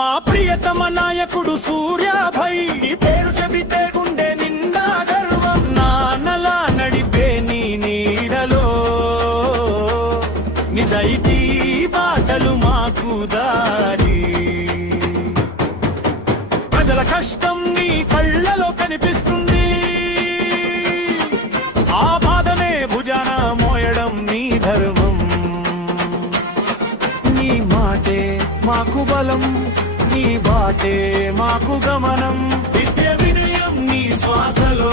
మా ప్రియతమ నాయకుడు సూర్యాభై పేరు చెబితే గుండె నిండా గర్వం నాన్నలా నడిపే నీ నీడలో నిజాయితీ బాటలు మాకు దారి ప్రజల కష్టం నీ కళ్ళలో కనిపిస్తుంది ఆ బాధనే భుజాన మోయడం నీ ధర్మం నీ మాటే మాకు బలం నీ బాటే మాకు గమనం విద్య వినయం నీ శ్వాసలో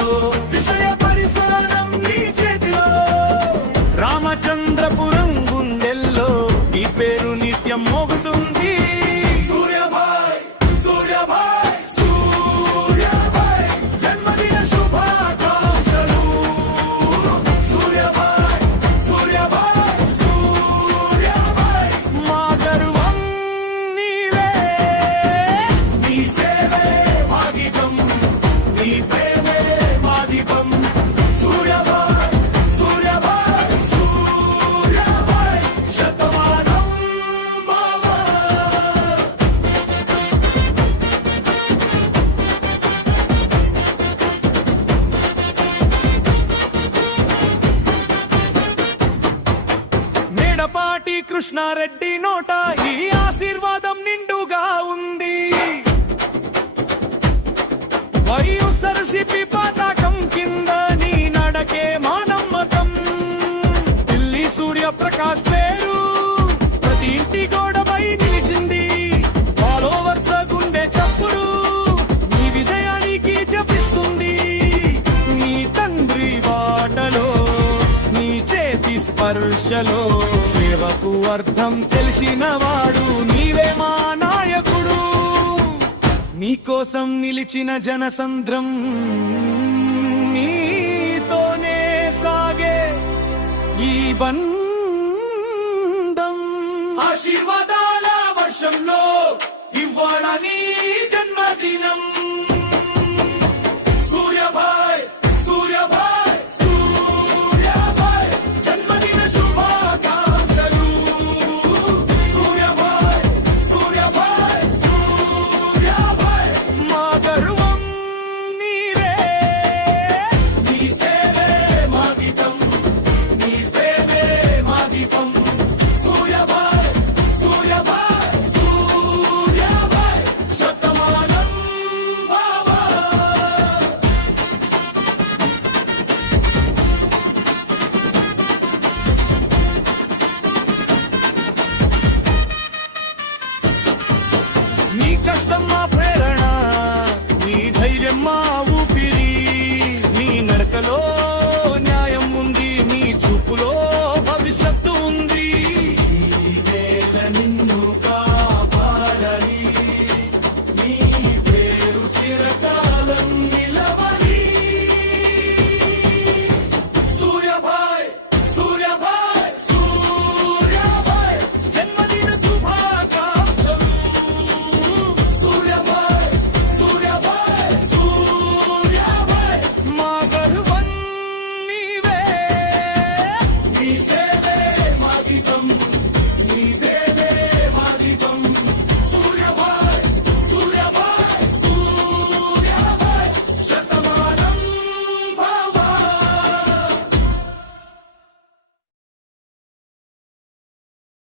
విషయ పరిపాలనం నీ చేతిలో రామచంద్రపురం గుండెల్లో ఈ పేరు నిత్యం మోగుతుంది సూర్యాభాయ్ సూర్యాభాయ్ సూర్యాభాయ్ జన్మదిన శుభాకాంక్షలు సూర్యాభాయ్ సూర్యాభాయ్ సూర్యాభాయ్ మా గర్వం నీవే నీ సేవే మా గీతం నీ ప్రేమే మా దీపం సూర్యాభాయ్ సూర్యాభాయ్ సూర్యాభాయ్ శతమానం బావా మేడపాటి కృష్ణారెడ్డి నోట ఈ ఆశీర్వాదం నిండుగా ఉంది వైఎస్ఆర్సీపీ పతాకం కింద నీ నడకే మా నమ్మకం ఢిల్లీ సూర్యప్రకాష్ పేరు ప్రతి ఇంటి గోడపై నిలిచింది ఫాలోవర్స్ గుండె చప్పుడు నీ విజయానికి జపిస్తుంది నీ తండ్రి బాటలో నీ చేతి స్పర్శలో సేవకు అర్థం తెలిసిన వాడు నీవే మా నాయకుడు నీకోసం నిలిచిన జనసంద్రం నీతోనే సాగే ఈ బంధం ఆశీర్వాదాల వర్షంలో ఇవ్వాల నీ జన్మదినం సూర్యాభాయ్ సూర్యాభాయ్ సూర్యాభాయ్ జన్మదిన శుభాకాంక్షలు సూర్యాభాయ్ సూర్యాభాయ్ సూర్యాభాయ్ మా గర్వం నీవే నీ సేవే మా గీతం నీ ప్రేమే మా దీపం సూర్యాభాయ్ సూర్యాభాయ్ సూర్యాభాయ్ శతమానం బావా నీ కష్టం మా ప్రేరణ నీ ధైర్యం మా